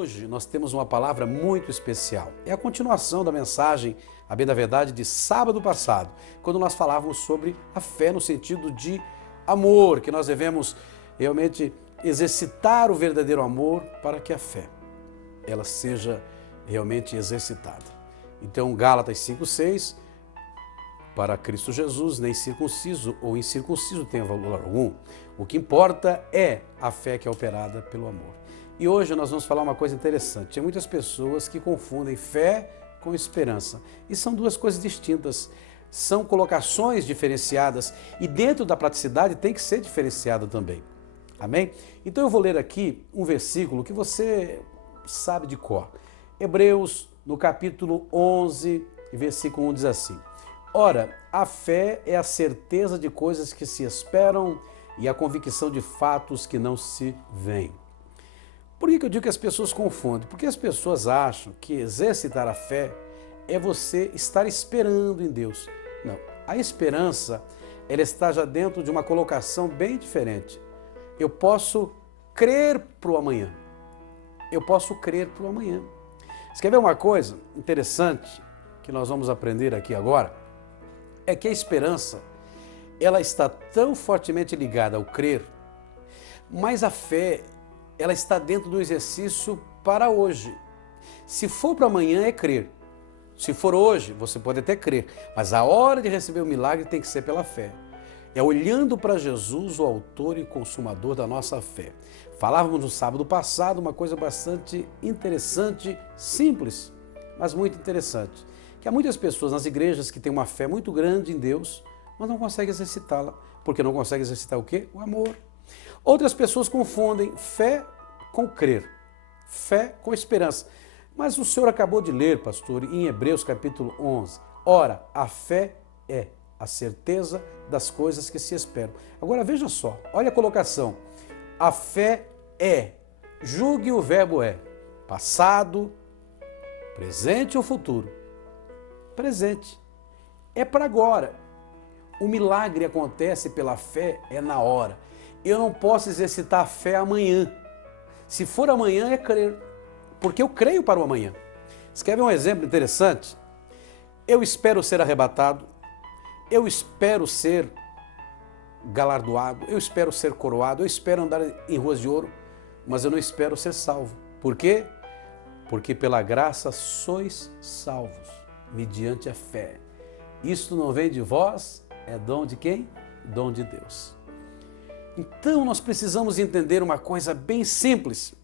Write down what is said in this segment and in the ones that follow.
Hoje nós temos uma palavra muito especial. É a continuação da mensagem, a bem da verdade, de sábado passado, quando nós falávamos sobre a fé no sentido de amor, que nós devemos realmente exercitar o verdadeiro amor para que a fé ela seja realmente exercitada. Então, Gálatas 5:6, para Cristo Jesus, nem circunciso ou incircunciso tem valor algum. O que importa é a fé que é operada pelo amor. E hoje nós vamos falar uma coisa interessante. Tem muitas pessoas que confundem fé com esperança. E são duas coisas distintas. São colocações diferenciadas e dentro da praticidade tem que ser diferenciada também. Amém? Então eu vou ler aqui um versículo que você sabe de cor. Hebreus, no capítulo 11, versículo 1 diz assim: Ora, a fé é a certeza de coisas que se esperam e a convicção de fatos que não se veem. Por que eu digo que as pessoas confundem? Porque as pessoas acham que exercitar a fé é você estar esperando em Deus. Não, a esperança, ela está já dentro de uma colocação bem diferente. Eu posso crer para o amanhã. Eu posso crer para o amanhã. Você quer ver uma coisa interessante que nós vamos aprender aqui agora? É que a esperança, ela está tão fortemente ligada ao crer, mas a fé, ela está dentro do exercício para hoje. Se for para amanhã, é crer. Se for hoje, você pode até crer, mas a hora de receber o milagre tem que ser pela fé. É olhando para Jesus, o autor e consumador da nossa fé. Falávamos no sábado passado uma coisa bastante interessante, simples, mas muito interessante. Que há muitas pessoas nas igrejas que têm uma fé muito grande em Deus, mas não conseguem exercitá-la. Porque não conseguem exercitar o quê? O amor. Outras pessoas confundem fé com crer, fé com esperança. Mas o senhor acabou de ler, pastor, em Hebreus capítulo 11. Ora, a fé é a certeza das coisas que se esperam. Agora veja só, olha a colocação. A fé é, julgue o verbo é, passado, presente ou futuro. Presente. É para agora. O milagre acontece pela fé, é na hora. Eu não posso exercitar a fé amanhã. Se for amanhã, é crer. Porque eu creio para o amanhã. Você quer ver um exemplo interessante? Eu espero ser arrebatado. Eu espero ser galardoado. Eu espero ser coroado. Eu espero andar em ruas de ouro. Mas eu não espero ser salvo. Por quê? Porque pela graça sois salvos, mediante a fé. Isto não vem de vós, é dom de quem? Dom de Deus. Então nós precisamos entender uma coisa bem simples.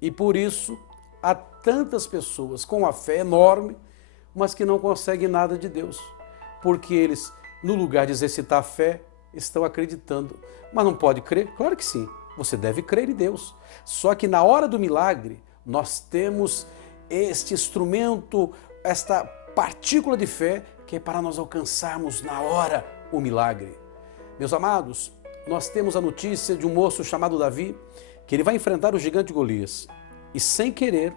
E por isso há tantas pessoas com a fé enorme, mas que não conseguem nada de Deus. Porque eles, no lugar de exercitar a fé, estão acreditando. Mas não pode crer? Claro que sim. Você deve crer em Deus. Só que na hora do milagre, nós temos este instrumento, esta partícula de fé, que é para nós alcançarmos na hora o milagre. Meus amados, nós temos a notícia de um moço chamado Davi, que ele vai enfrentar o gigante Golias. E sem querer,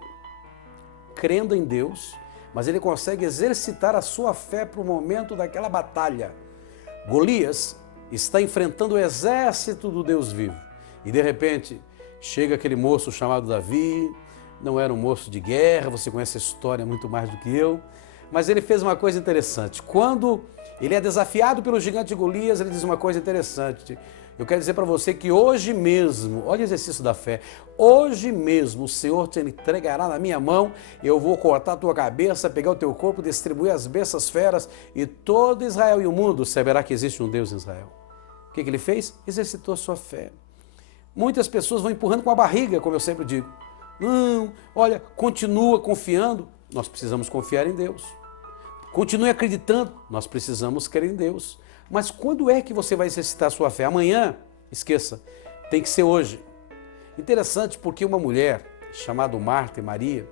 crendo em Deus, mas ele consegue exercitar a sua fé para o momento daquela batalha. Golias está enfrentando o exército do Deus vivo. E de repente, chega aquele moço chamado Davi, não era um moço de guerra, você conhece a história muito mais do que eu, mas ele fez uma coisa interessante. Quando ele é desafiado pelo gigante Golias, ele diz uma coisa interessante. Eu quero dizer para você que hoje mesmo, olha o exercício da fé, hoje mesmo o Senhor te entregará na minha mão, eu vou cortar a tua cabeça, pegar o teu corpo, distribuir as bestas feras e todo Israel e o mundo saberá que existe um Deus em Israel. O que ele fez? Exercitou a sua fé. Muitas pessoas vão empurrando com a barriga, como eu sempre digo. Não, olha, continua confiando, nós precisamos confiar em Deus. Continue acreditando, nós precisamos crer em Deus. Mas quando é que você vai exercitar a sua fé? Amanhã? Esqueça, tem que ser hoje. Interessante porque uma mulher chamada Marta e Maria,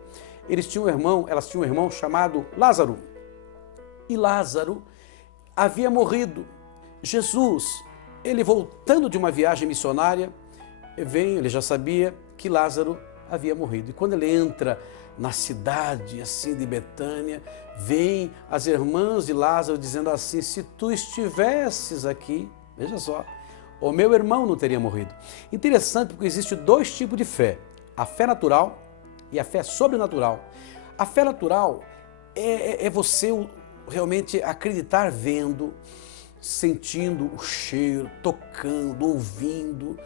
elas tinham um irmão chamado Lázaro. E Lázaro havia morrido. Jesus, ele voltando de uma viagem missionária, ele já sabia que Lázaro havia morrido. E quando ele entra na cidade assim de Betânia, vem as irmãs de Lázaro dizendo assim: se tu estivesses aqui, veja só, o meu irmão não teria morrido. Interessante porque existe dois tipos de fé: a fé natural e a fé sobrenatural. A fé natural é você realmente acreditar vendo, sentindo o cheiro, tocando, ouvindo,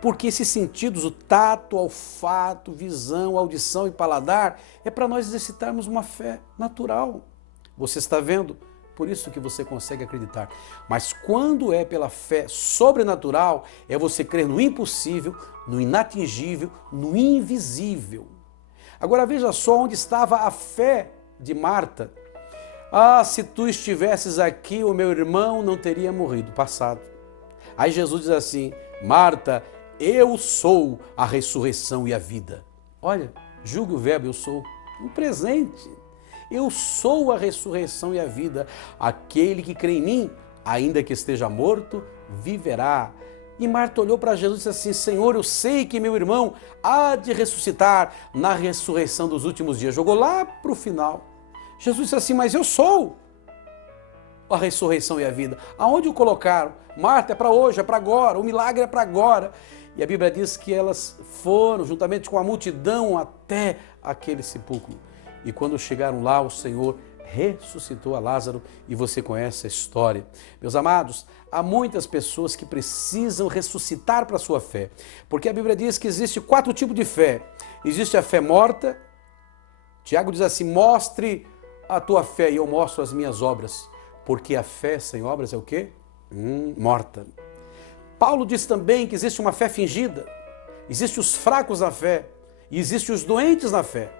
porque esses sentidos, o tato, o olfato, visão, audição e paladar, é para nós exercitarmos uma fé natural. Você está vendo? Por isso que você consegue acreditar. Mas quando é pela fé sobrenatural, é você crer no impossível, no inatingível, no invisível. Agora veja só onde estava a fé de Marta. Ah, se tu estivesses aqui, o meu irmão não teria morrido. Passado. Aí Jesus diz assim: Marta, eu sou a ressurreição e a vida. Olha, julgue o verbo eu sou, um presente. Eu sou a ressurreição e a vida. Aquele que crê em mim, ainda que esteja morto, viverá. E Marta olhou para Jesus e disse assim: Senhor, eu sei que meu irmão há de ressuscitar na ressurreição dos últimos dias. Jogou lá para o final. Jesus disse assim: mas eu sou a ressurreição e a vida. Aonde o colocaram? Marta, é para hoje, é para agora, o milagre é para agora. E a Bíblia diz que elas foram, juntamente com a multidão, até aquele sepulcro. E quando chegaram lá, o Senhor ressuscitou a Lázaro, e você conhece a história. Meus amados, há muitas pessoas que precisam ressuscitar para a sua fé, porque a Bíblia diz que existe 4 tipos de fé. Existe a fé morta. Tiago diz assim: mostre a tua fé e eu mostro as minhas obras, porque a fé sem obras é o quê? Morta. Paulo diz também que existe uma fé fingida, existe os fracos na fé e existe os doentes na fé.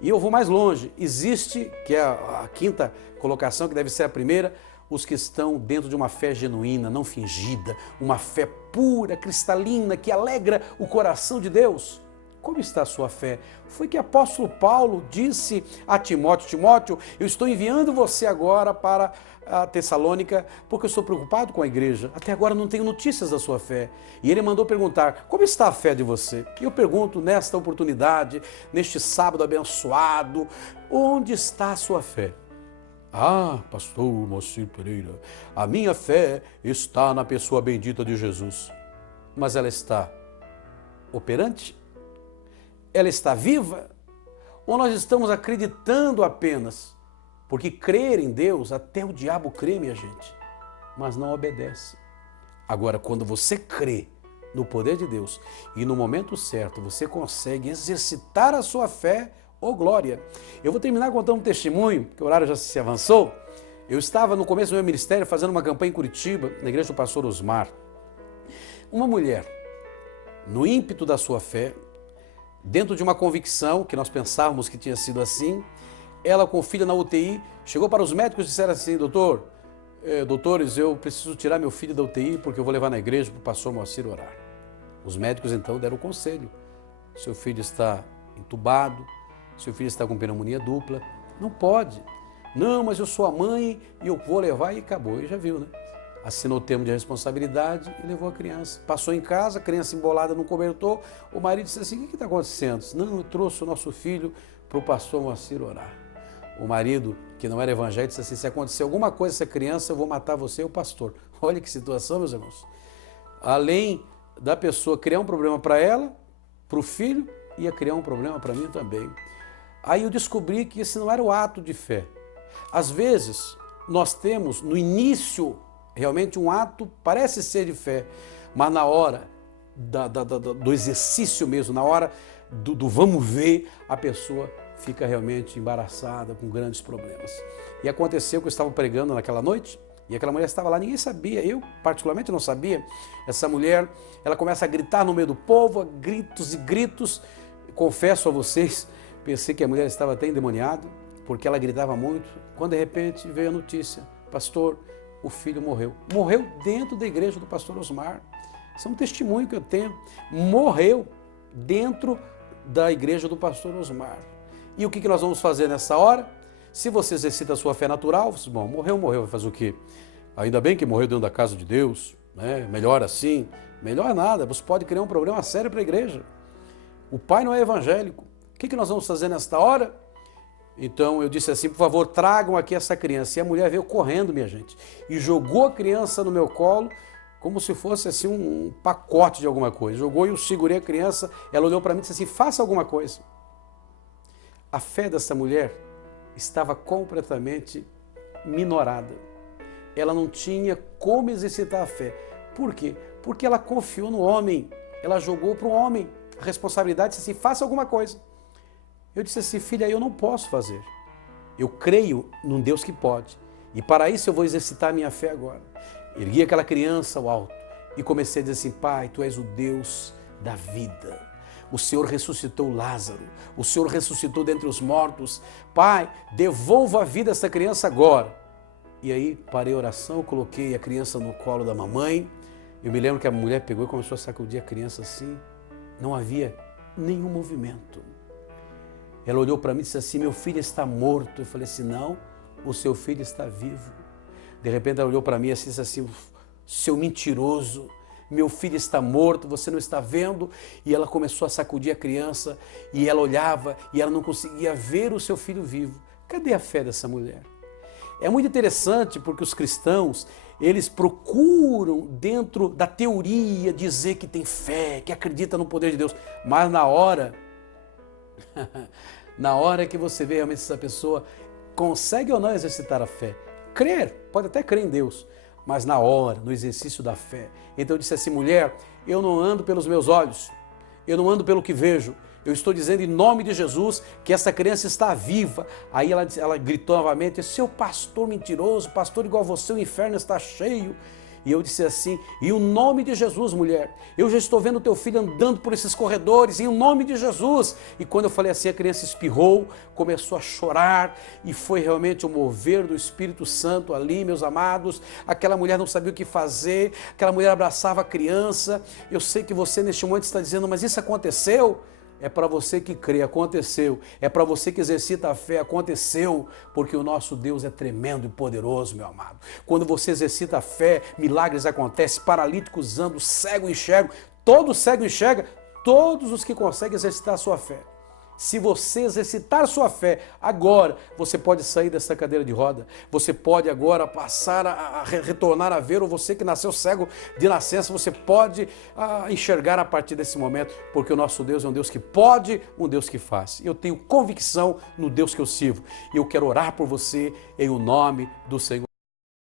E eu vou mais longe, existe, que é a quinta colocação, que deve ser a primeira, os que estão dentro de uma fé genuína, não fingida, uma fé pura, cristalina, que alegra o coração de Deus. Como está a sua fé? Foi que o apóstolo Paulo disse a Timóteo: Timóteo, eu estou enviando você agora para a Tessalônica porque eu estou preocupado com a igreja. Até agora não tenho notícias da sua fé. E ele mandou perguntar: como está a fé de você? E eu pergunto nesta oportunidade, neste sábado abençoado, onde está a sua fé? Ah, pastor Moacir Pereira, a minha fé está na pessoa bendita de Jesus. Mas ela está operante? Ela está viva? Ou nós estamos acreditando apenas? Porque crer em Deus, até o diabo crê, minha gente, mas não obedece. Agora, quando você crê no poder de Deus e no momento certo você consegue exercitar a sua fé, ô glória. Eu vou terminar contando um testemunho, porque o horário já se avançou. Eu estava no começo do meu ministério fazendo uma campanha em Curitiba, na igreja do pastor Osmar. Uma mulher, no ímpeto da sua fé, dentro de uma convicção, que nós pensávamos que tinha sido assim, ela com filha na UTI, chegou para os médicos e disseram assim: doutores, eu preciso tirar meu filho da UTI porque eu vou levar na igreja para o pastor Moacir orar. Os médicos então deram o conselho: seu filho está entubado, seu filho está com pneumonia dupla, não pode. Não, mas eu sou a mãe e eu vou levar, e acabou, e já viu, né? Assinou o termo de responsabilidade e levou a criança. Passou em casa, a criança embolada no cobertor, o marido disse assim: o que está acontecendo? Não, eu trouxe o nosso filho para o pastor Moacir orar. O marido, que não era evangélico, disse assim: se acontecer alguma coisa com essa criança, eu vou matar você e o pastor. Olha que situação, meus irmãos. Além da pessoa criar um problema para ela, para o filho, ia criar um problema para mim também. Aí eu descobri que esse não era o ato de fé. Às vezes, nós temos no início realmente um ato, parece ser de fé, mas na hora do exercício mesmo, na hora do vamos ver, a pessoa fica realmente embaraçada, com grandes problemas. E aconteceu que eu estava pregando naquela noite, e aquela mulher estava lá, ninguém sabia, eu particularmente não sabia. Essa mulher, ela começa a gritar no meio do povo, gritos e gritos. Confesso a vocês, pensei que a mulher estava até endemoniada, porque ela gritava muito, quando de repente veio a notícia: pastor, o filho morreu. Morreu dentro da igreja do pastor Osmar. Isso é um testemunho que eu tenho. Morreu dentro da igreja do pastor Osmar. E o que nós vamos fazer nessa hora? Se você exercita a sua fé natural, você, bom, morreu, vai fazer o quê? Ainda bem que morreu dentro da casa de Deus, né? Melhor assim. Melhor nada, você pode criar um problema sério para a igreja. O pai não é evangélico. O que nós vamos fazer nesta hora? Então eu disse assim: por favor, tragam aqui essa criança. E a mulher veio correndo, minha gente, e jogou a criança no meu colo, como se fosse assim um pacote de alguma coisa. Jogou e eu segurei a criança, ela olhou para mim e disse assim: faça alguma coisa. A fé dessa mulher estava completamente minorada. Ela não tinha como exercitar a fé. Por quê? Porque ela confiou no homem. Ela jogou para o homem a responsabilidade, disse assim, faça alguma coisa. Eu disse assim, filha, eu não posso fazer. Eu creio num Deus que pode. E para isso eu vou exercitar a minha fé agora. Ergui aquela criança ao alto e comecei a dizer assim, Pai, Tu és o Deus da vida. O Senhor ressuscitou Lázaro. O Senhor ressuscitou dentre os mortos. Pai, devolva a vida a essa criança agora. E aí parei a oração, coloquei a criança no colo da mamãe. Eu me lembro que a mulher pegou e começou a sacudir a criança assim. Não havia nenhum movimento. Ela olhou para mim e disse assim, meu filho está morto. Eu falei assim, não, o seu filho está vivo. De repente ela olhou para mim e disse assim, seu mentiroso, meu filho está morto, você não está vendo? E ela começou a sacudir a criança e ela olhava e ela não conseguia ver o seu filho vivo. Cadê a fé dessa mulher? É muito interessante porque os cristãos, eles procuram dentro da teoria dizer que tem fé, que acredita no poder de Deus, mas na hora que você vê realmente se essa pessoa consegue ou não exercitar a fé, crer, pode até crer em Deus, mas na hora, no exercício da fé. Então eu disse assim, mulher, eu não ando pelos meus olhos, eu não ando pelo que vejo, eu estou dizendo em nome de Jesus que essa criança está viva. Aí ela gritou novamente, seu pastor mentiroso, pastor igual você, o inferno está cheio. E eu disse assim, em o nome de Jesus, mulher, eu já estou vendo teu filho andando por esses corredores, em o nome de Jesus. E quando eu falei assim, a criança espirrou, começou a chorar, e foi realmente o mover do Espírito Santo ali, meus amados. Aquela mulher não sabia o que fazer, aquela mulher abraçava a criança. Eu sei que você neste momento está dizendo, mas isso aconteceu? É para você que crê, aconteceu. É para você que exercita a fé, aconteceu. Porque o nosso Deus é tremendo e poderoso, meu amado. Quando você exercita a fé, milagres acontecem, paralíticos andam, cego enxergam, todo cego enxerga, todos os que conseguem exercitar a sua fé. Se você exercitar sua fé, agora você pode sair dessa cadeira de roda, você pode agora passar a retornar a ver, ou você que nasceu cego de nascença, você pode enxergar a partir desse momento, porque o nosso Deus é um Deus que pode, um Deus que faz. Eu tenho convicção no Deus que eu sirvo, e eu quero orar por você em o nome do Senhor.